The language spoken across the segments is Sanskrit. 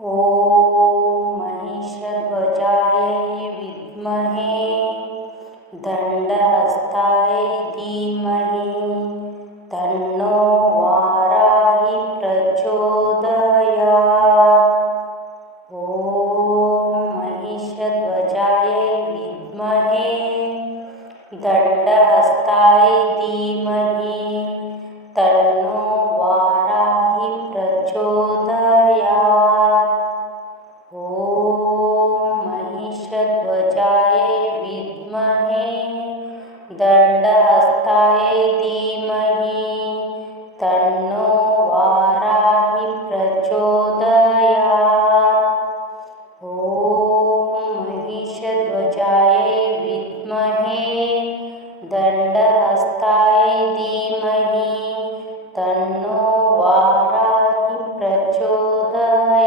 ॐ महिषध्वजाय विद्महे दण्डहस्ताय धीमहि तन्नो वाराहि प्रचोदयात्। ॐ महिषध्वजाय विद्महे दण्डहस्ताय धीमहि तन्नो वाराहि प्रचोदयात्। ॐ महिषध्वजाय विद्महे दण्डहस्ताय धीमहि तन्नो वाराहि प्रचोदयात्। ॐ महिषध्वजाय विद्महे दण्डहस्ताय धीमहि तन्नो वाराहि प्रचोदयात्।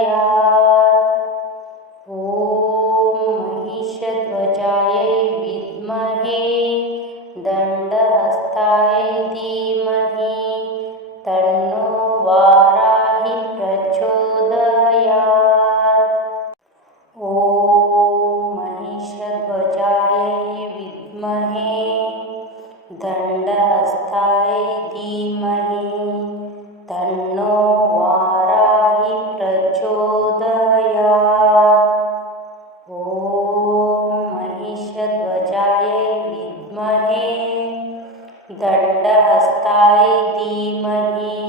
ॐ महिषध्वजाय विद्महे दण्डहस्ताय धीमहि तन्नो वाराहि प्रचोदयात्। ॐ महिषध्वजाय विद्महे दण्डहस्ताय धीमहि तन्नो वाराहि प्रचोदयात्। ॐ महिषध्वजाय विद्महे दण्डहस्ताय धीमहि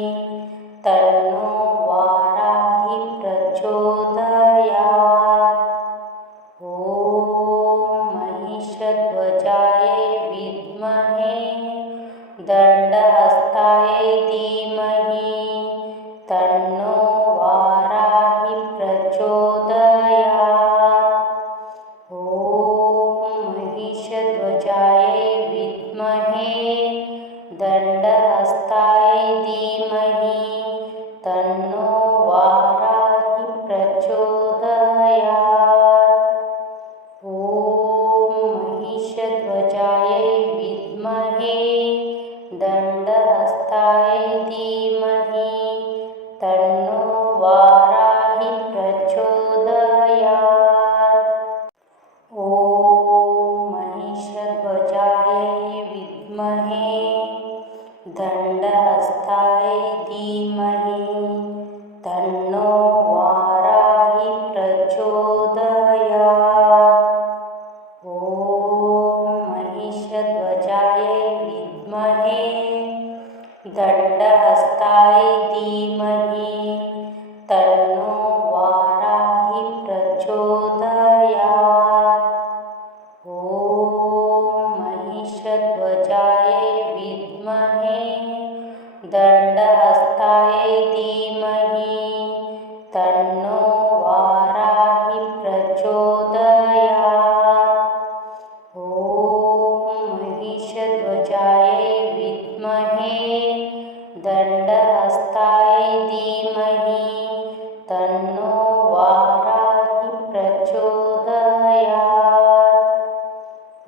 तन्नो वाराहि प्रचोदयात्। ॐ महिषध्वजाय विद्महे दण्डहस्ताय धीमहि तन्नो वाराहि प्रचोदयात्। ॐ महिषध्वजाय विद्महे दण्डहस्ताय धीमहि तन्नो वाराहि प्रचोदयात्। ॐ महिषध्वजाय विद्महे दण्डहस्ताय धीमहि तन्नो वाराहि प्रचोदयात्। ॐ महिषध्वजाय विद्महे दण्डहस्ताय धीमहि तन्नो वाराहि प्रचोदयात्। ॐ महिषध्वजाय विद्महे दण्डहस्ताय धीमहि तन्नो वाराहि प्रचोदयात्। ॐ महिषध्वजाय विद्महे दण्डहस्ताय धीमहि तन्नो वाराहि प्रचोदयात्। ॐ महिषध्वजाय विद्महे दण्डहस्ताय धीमहि तन्नो वाराहि प्रचोदयात्।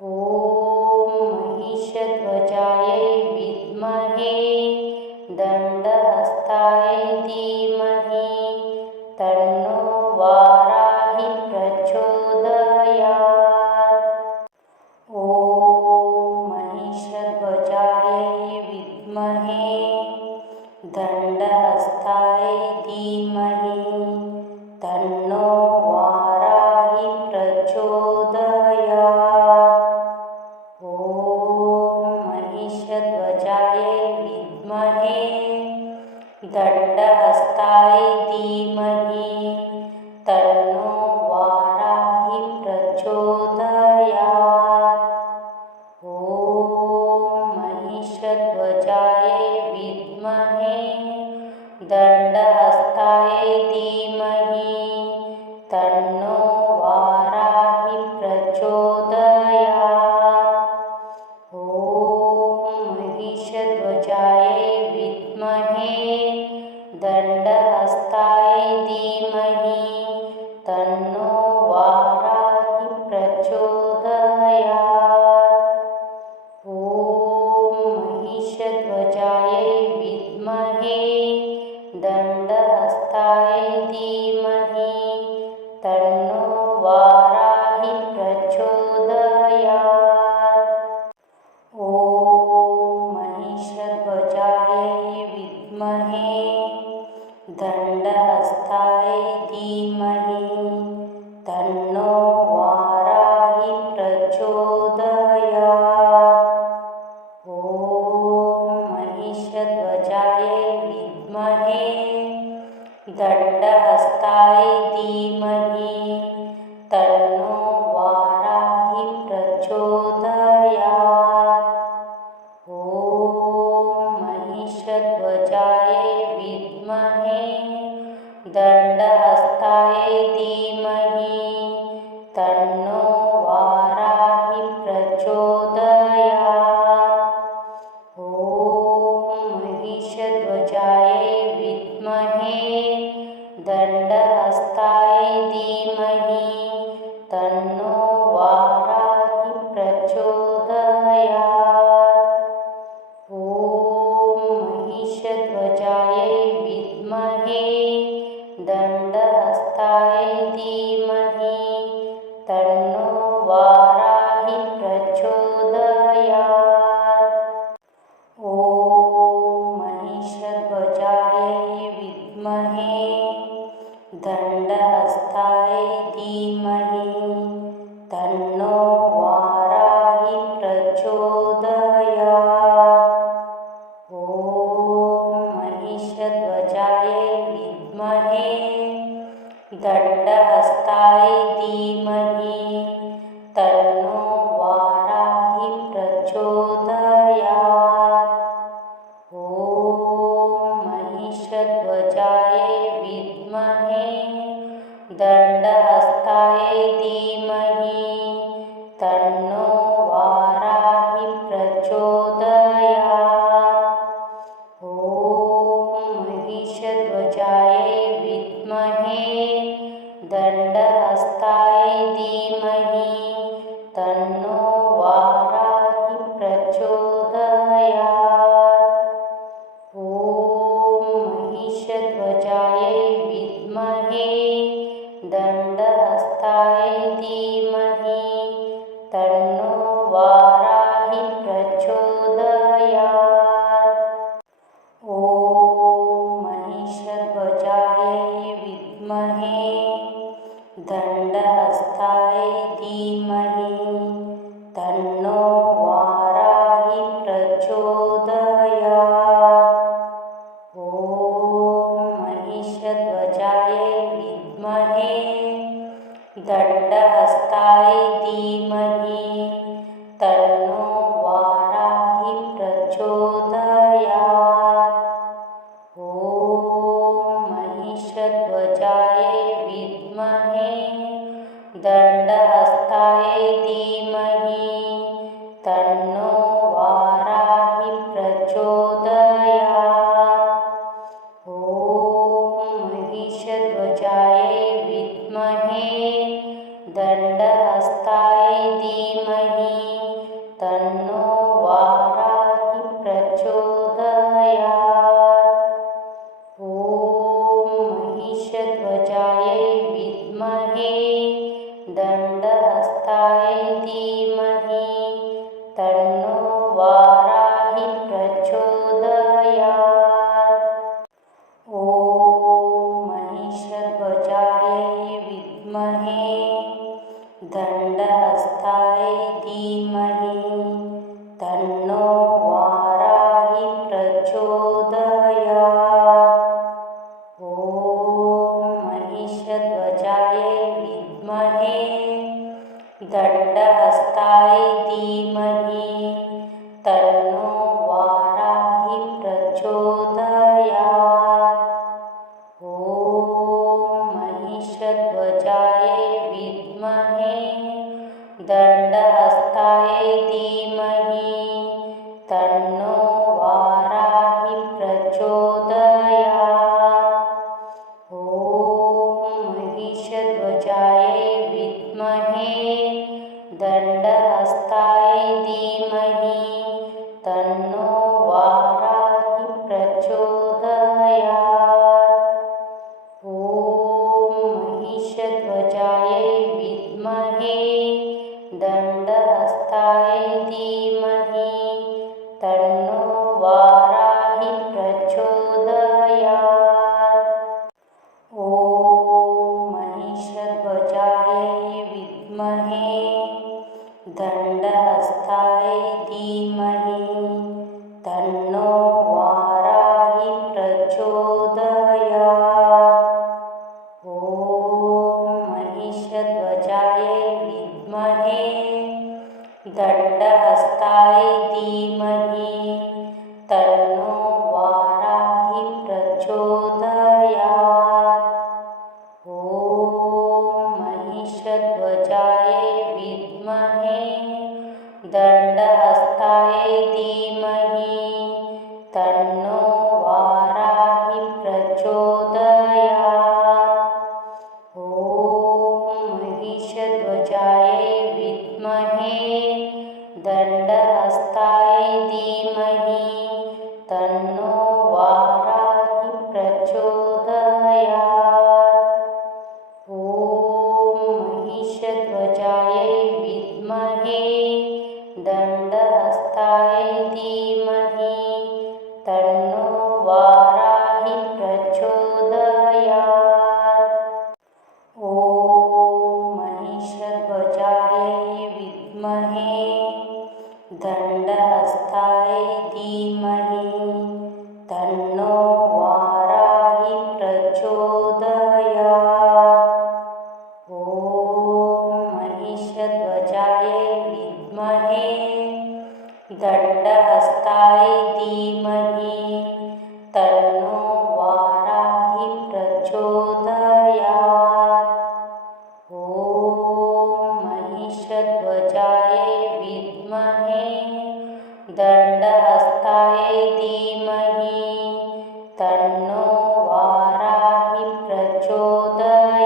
ॐ महिषध्वजाय विद्महे दण्डहस्ताय धीमहि तन्नो वाराहि प्रचोदयात्। ॐ महिषध्वजाय विद्महे दण्डहस्ताय धीमहि तन्नो वाराहि प्रचोदयात्। ॐ महिषध्वजाय विद्महे दण्डहस्ताय धीमहि तन्नो वाराहि प्रचोदयात्। ॐ महिषध्वजाय विद्महे दण्डहस्ताय धीमहि तन्नो वाराहि प्रचोदयात्। ॐ महिषध्वजाय विद्महे दण्डहस्ताय धीमहि तन्नो वाराहि प्रचोदयात्। ॐ महिषध्वजाय विद्महे दण्डहस्ताय धीमहि तन्नो वाराहि प्रचोदयात्। ॐ महिषध्वजाय विद्महे दण्डहस्ताय धीमहि तन्नो वाराहि प्रचोदयात्। ॐ महिषध्वजाय विद्महे दण्डहस्ताय धीमहि तन्नो वाराहि प्रचोदयात्। ॐ महिषध्वजाय विद्महे दण्डहस्ताय धीमहि तन्नो वाराहि प्रचोदयात्। ॐ महिषध्वजाय विद्महे दण्डहस्ताय धीमहि तन्नो वाराहि प्रचोदयात्। ॐ महिषध्वजाय विद्महे दण्डहस्ताय धीमहि तन्नो वाराहि प्रचोदयात्। ॐ महिषध्वजाय विद्महे दण्डहस्ताय धीमहि तन्नो वाराहि प्रचोदयात्। ॐ महिषध्वजाय विद्महे दण्डहस्ताय धीमहि तन्नो वाराहि प्रचोदयात्। ॐ महिषध्वजाय विद्महे दण्डहस्ताय धीमहि तन्नो वाराहि प्रचोदयात्। ॐ महिषध्वजाय विद्महे दण्डहस्ताय धीमहि तन्नो वाराहि प्रचोदयात्। ॐ महिषध्वजाय विद्महे दण्डहस्ताय धीमहि तन्नो वाराहि प्रचोदयात्। ॐ महिषध्वजाय विद्महे दण्डहस्ताय धीमहि तन्नो वाराहि प्रचोदयात्। ॐ महिषध्वजाय विद्महे दण्डहस्ताय धीमहि तन्नो वाराहि प्रचोदयात्। ॐ महिषध्वजाय विद्महे दण्डहस्ताय धीमहि तन्नो वाराहि प्रचोदयात्। ॐ महिषध्वजाय विद्महे दण्डहस्ताय धीमहि तन्नो वाराहि प्रचोदयात्। ॐ महिषध्वजाय विद्महे दण्डहस्ताय धीमहि तन्नो वाराहि प्रचोदयात्। ॐ महिषध्वजाय विद्महे दण्डहस्ताय धीमहि तन्नो वाराहि प्रचोदयात्। ॐ महिषध्वजाय विद्महे दण्डहस्ताय धीमहि तन्नो वाराहि प्रचोदयात्। ॐ महिषध्वजाय विद्महे दण्डहस्ताय धीमहि तन्नो वाराहि प्रचोदयात्। ॐ महिषध्वजाय विद्महे दण्डहस्ताय धीमहि तन्नो वाराहि प्रचोदयात्। ॐ महिषध्वजाय दण्डहस्ताय धीमहि तन्नो वाराहि प्रचोदयात्। ॐ महिषध्वजाय विद्महे दण्डहस्ताय धीमहि तन्नो वाराहि प्रचोदयात्। ॐ महिषध्वजाय विद्महे दण्डहस्ताय धीमहि तन्नो वाराहि प्रचोदयात्। ॐ महिषध्वजाय विद्महे दण्डहस्ताय धीमहि तन्नो वाराहि प्रचोदयात्। ॐ महिषध्वजाय विद्महे दण्डहस्ताय धीमहि तन्नो वाराहि प्रचोदयात्। ॐ महिषध्वजाय विद्महे दण्डहस्ताय धीमहि तन्नो वाराहि प्रचोदयात्। ॐ महिषध्वजाय विद्महे दण्डहस्ताय धीमहि तन्नो वाराहि प्रचोदयात्।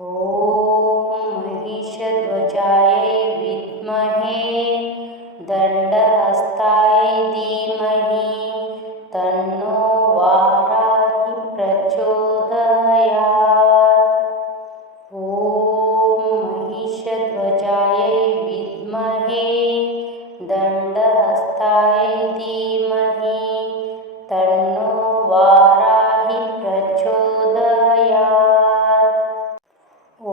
ॐ महिषध्वजाय विद्महे दण्डहस्ताय धीमहि तन्नो वाराहि प्रचोदयात्। ॐ महिषध्वजाय विद्महे दण्डहस्ताय धीमहि तन्नो वाराहि प्रचोदयात्। ॐ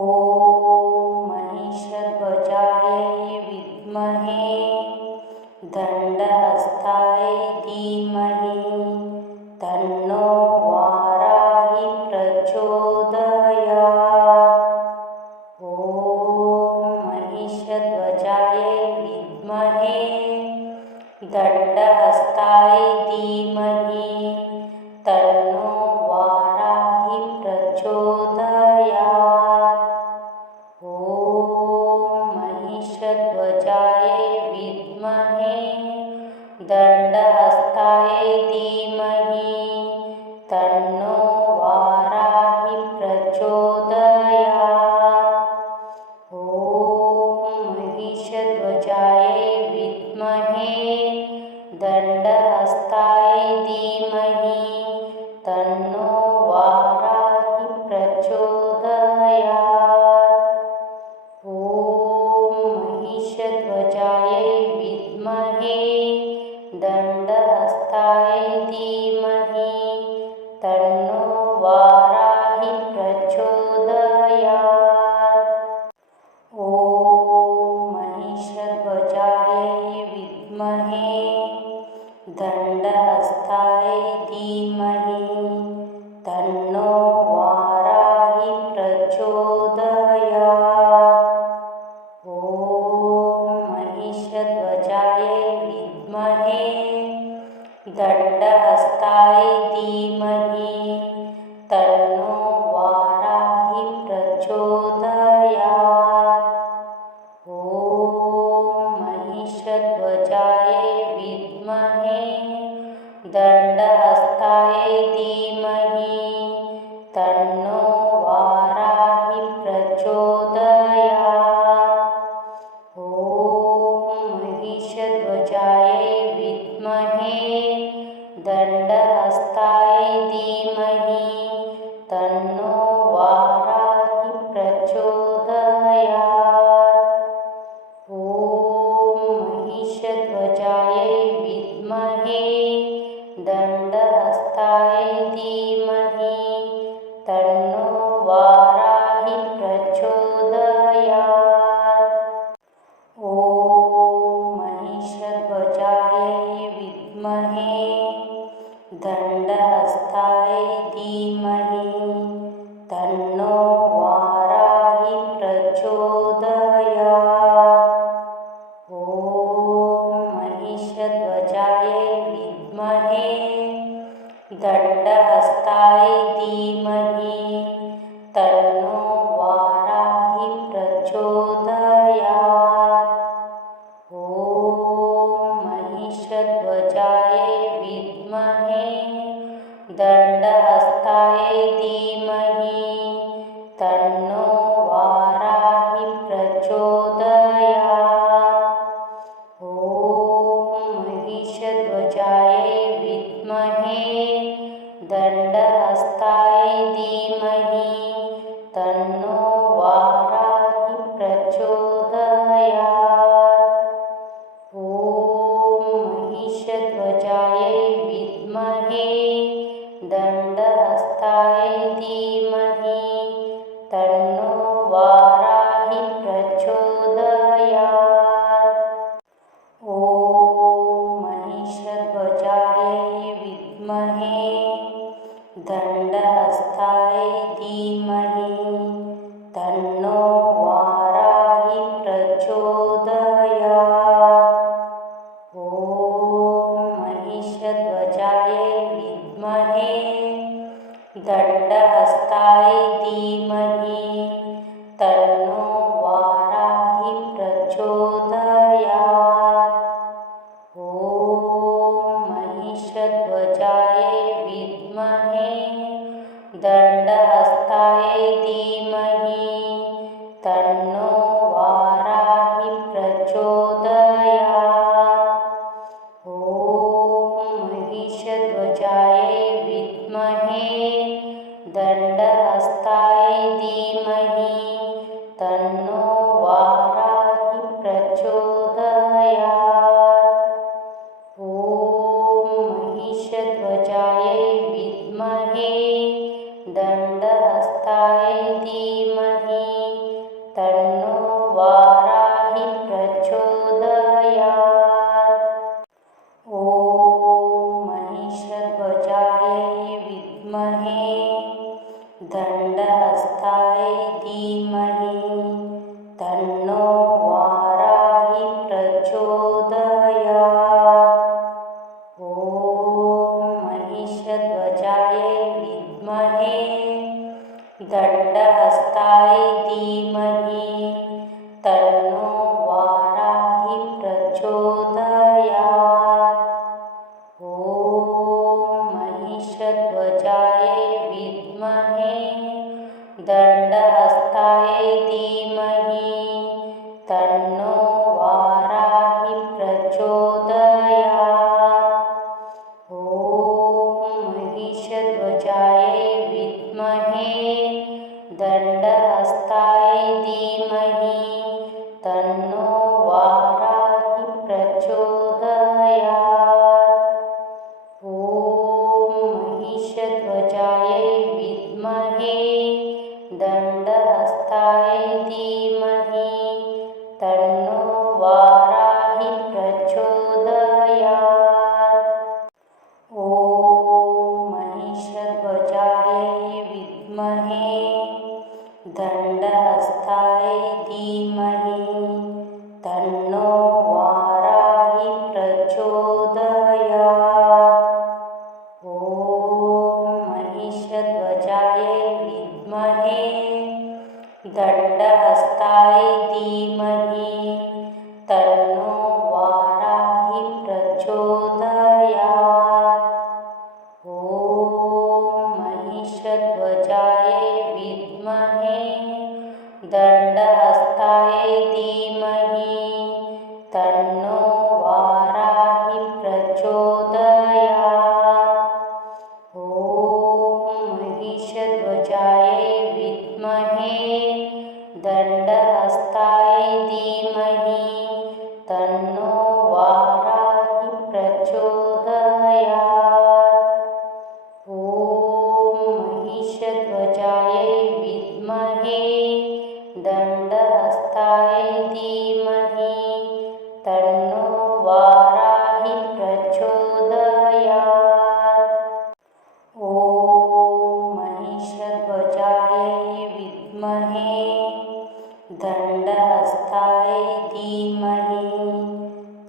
महिषध्वजाय विद्महे दण्डहस्ताय धीमहि तन्नो वाराहि प्रचोदयात्। ॐ महिषध्वजाय विद्महे दण्डहस्ताय धीमहि तन्नो वाराहि प्रचोदयात्। ॐ महिषध्वजाय विद्महे दण्डहस्ताय धीमहि तन्नो वाराहि प्रचोदयात्। ॐ महिषध्वजाय विद्महे दण्डहस्ताय धीमहि तन्नो वाराहि प्रचोदयात्। ॐ महिषध्वजाय विद्महे दण्डहस्ताय धीमहि तन्नो वाराहि प्रचोदयात्। ॐ महिषध्वजाय विद्महे दण्डहस्ताय धीमहि तन्नो वाराहि प्रचोदयात्। ॐ महिषध्वजाय विद्महे दण्डहस्ताय धीमहि तन्नो वाराहि प्रचोदयात्। ॐ महिषध्वजाय विद्महे दण्डहस्ताय धीमहि तन्नो वाराहि प्रचोदयात्। ॐ महिषध्वजाय विद्महे दण्डहस्ताय धीमहि तन्नो वाराहि प्रचोदयात्। ॐ महिषध्वजाय विद्महे दण्डहस्ताय धीमहि तन्नो वाराहि प्रचोदयात्। ॐ महिषध्वजाय विद्महे दण्डहस्ताय धीमहि तन्नो वाराहि प्रचोदयात्। दण्डहस्ताय धीमहि तन्नो वाराहि प्रचोदयात्। ॐ महिषध्वजाय विद्महे दण्डहस्ताय धीमहि तन्नो वाराहि प्रचोदयात्। ॐ महिषध्वजाय विद्महे दण्डहस्ताय धीमहि तन्नो वाराहि प्रचोदयात्। ॐ महिषध्वजाय विद्महे दण्डहस्ताय धीमहि तन्नो वाराहि प्रचोदयात्। ॐ महिषध्वजाय विद्महे दण्डहस्ताय धीमहि तन्नो वाराहि प्रचोदयात्। ॐ महिषध्वजाय विद्महे दण्डहस्ताय धीमहि तन्नो वाराहि प्रचोदयात्। ॐ महिषध्वजाय विद्महे दण्डहस्ताय धीमहि तन्नो वाराहि प्रचोदयात्। ॐ महिषध्वजाय विद्महे दण्डहस्ताय धीमहि तन्नो वाराहि प्रचोदयात्। ॐ महिषध्वजाय विद्महे दण्डहस्ताय धीमहि तन्नो वाराहि प्रचोदयात्। ॐ महिषध्वजाय विद्महे दण्डहस्ताय धीमहि तन्नो वाराहि प्रचोदयात्। ॐ महिषध्वजाय विद्महे दण्डहस्ताय धीमहि तन्नो वाराहि प्रचोदयात्। ॐ महिषध्वजाय विद्महे दण्डहस्ताय धीमहि तन्नो वाराहि प्रचोदयात्। ॐ महिषध्वजाय विद्महे दण्डहस्ताय धीमहि तन्नो वाराहि प्रचोदयात्। ॐ महिषध्वजाय विद्महे दण्डहस्ताय धीमहि तन्नो वाराहि प्रचोदयात्। ॐ महिषध्वजाय विद्महे दण्डहस्ताय धीमहि तन्नो वाराहि प्रचोदयात्। ॐ महिषध्वजाय विद्महे दण्डहस्ताय धीमहि तन्नो वाराहि प्रचोदयात्। ॐ महिषध्वजाय विद्महे दण्डहस्ताय धीमहि तन्नो वाराहि प्रचोदयात्। ॐ महिषध्वजाय विद्महे दण्डहस्ताय धीमहि तन्नो वाराहि प्रचोदयात्। ॐ महिषध्वजाय विद्महे दण्डहस्ताय धीमहि तन्नो वाराहि प्रचोदयात्। ॐ महिषध्वजाय विद्महे दण्डहस्ताय धीमहि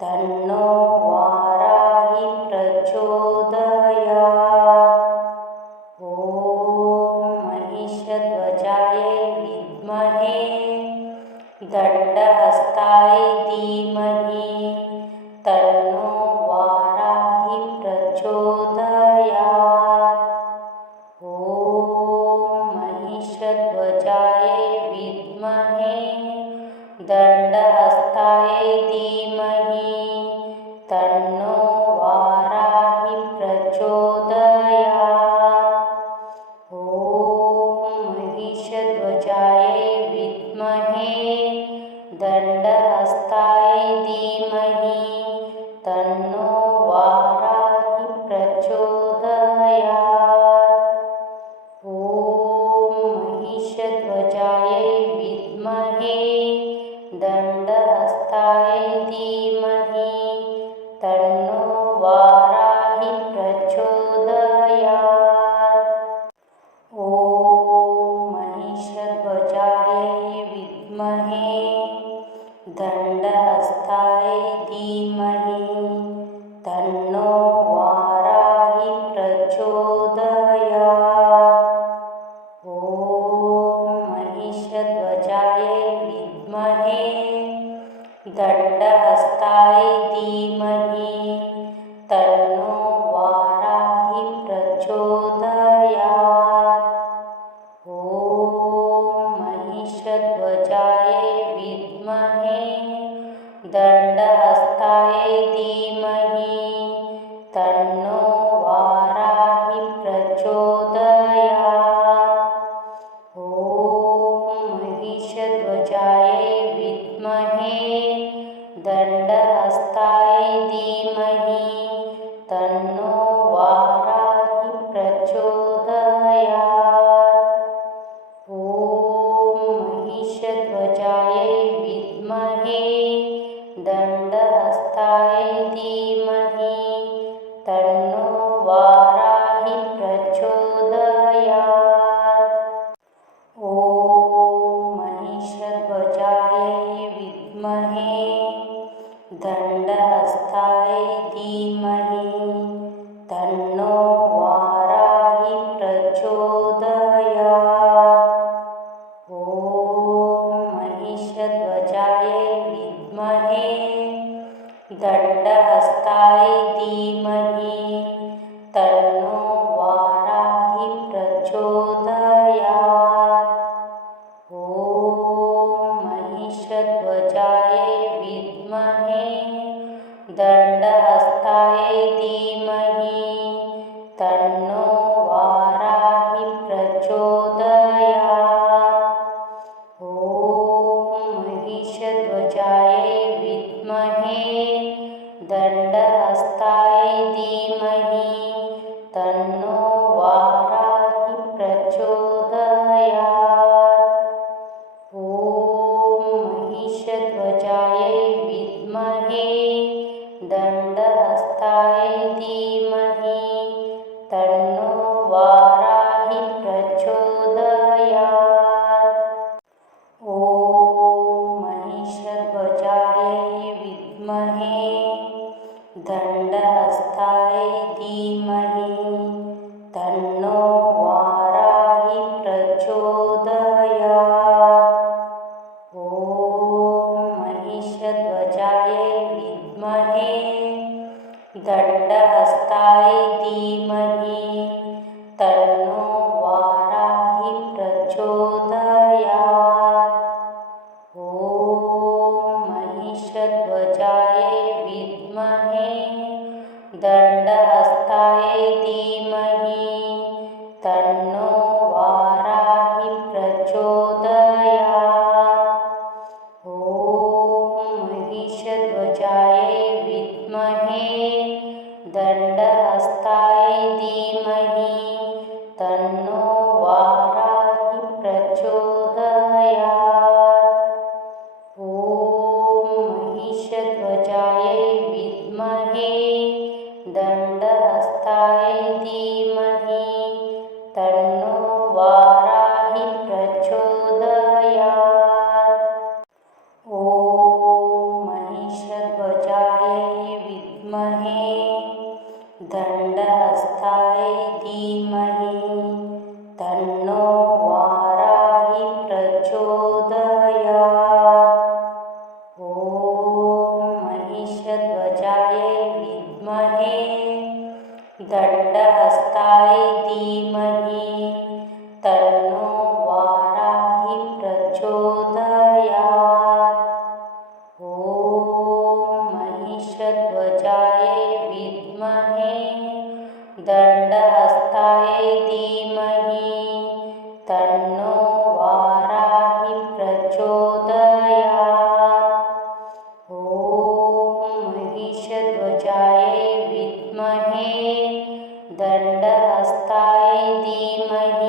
तन्नो वाराहि प्रचोदयात्। ॐ महिषध्वजायै विद्महे दण्डहस्ताय धीमहि तन्नो वाराहि प्रचोदयात्। ॐ महिषध्वजायै विद्महे दण्डहस्ताय धीमहि तन्नो वाराहि प्रचोदयात्। ॐ महिषध्वजायै विद्महे दण्डहस्ताय धीमहि तन्नो वाराहि प्रचोदयात्। ॐ महिषध्वजायै विद्महे दण्डहस्ताय धीमहि तन्नो वाराहि प्रचोदयात्। ॐ महिषध्वजायै विद्महे दण्डहस्ताय धीमहि तन्नो वाराहि प्रचोदयात्। ॐ महिषध्वजायै विद्महे दण्डहस्ताय धीमहि तन्नो वाराहि प्रचोदयात्। ॐ महिषध्वजायै विद्महे दण्डहस्ताय धीमहि तन्नो वाराहि प्रचोदयात्। ॐ महिषध्वजायै विद्महे दण्डहस्ताय धीमहि तन्नो वाराहि प्रचोदयात्। ॐ महिषध्वजायै विद्महे दण्डहस्ताय धीमहि तन्नो वाराहि प्रचोदयात्। ॐ महिषध्वजायै विद्महे दण्डहस्ताय धीमहि तन्नो वाराहि प्रचोदयात्। ॐ महिषध्वजायै विद्महे दण्डहस्ताय धीमहि तन्नो वाराहि प्रचोदयात्। ॐ महिषध्वजायै विद्महे दण्डहस्ताय धीमहि तन्नो वाराहि प्रचोदयात्। ॐ महिषध्वजायै विद्महे दण्डहस्ताय धीमहि तन्नो वाराहि प्रचोदयात्। ॐ महिषध्वजायै विद्महे दण्डहस्ताय धीमहि तन्नो वाराहि प्रचोदयात्। ॐ महिषध्वजायै विद्महे दण्डहस्ताय धीमहि तन्नो वाराहि प्रचोदयात्। ॐ महिषध्वजायै विद्महे दण्डहस्ताय धीमहि तन्नो वाराहि प्रचोदयात्। ॐ महिषध्वजायै विद्महे दण्डहस्ताय धीमहि तन्नो वाराहि प्रचोदयात्। ॐ महिषध्वजायै विद्महे दण्डहस्ताय धीमहि तन्नो वाराहि प्रचोदयात्। ॐ महिषध्वजायै विद्महे दण्डहस्ताय धीमहि तन्नो वाराहि प्रचोदयात्। धीमहि तन्नो वाराहि प्रचोदयात्। ॐ महिषध्वजाय विद्महे दण्डहस्ताय धीमहि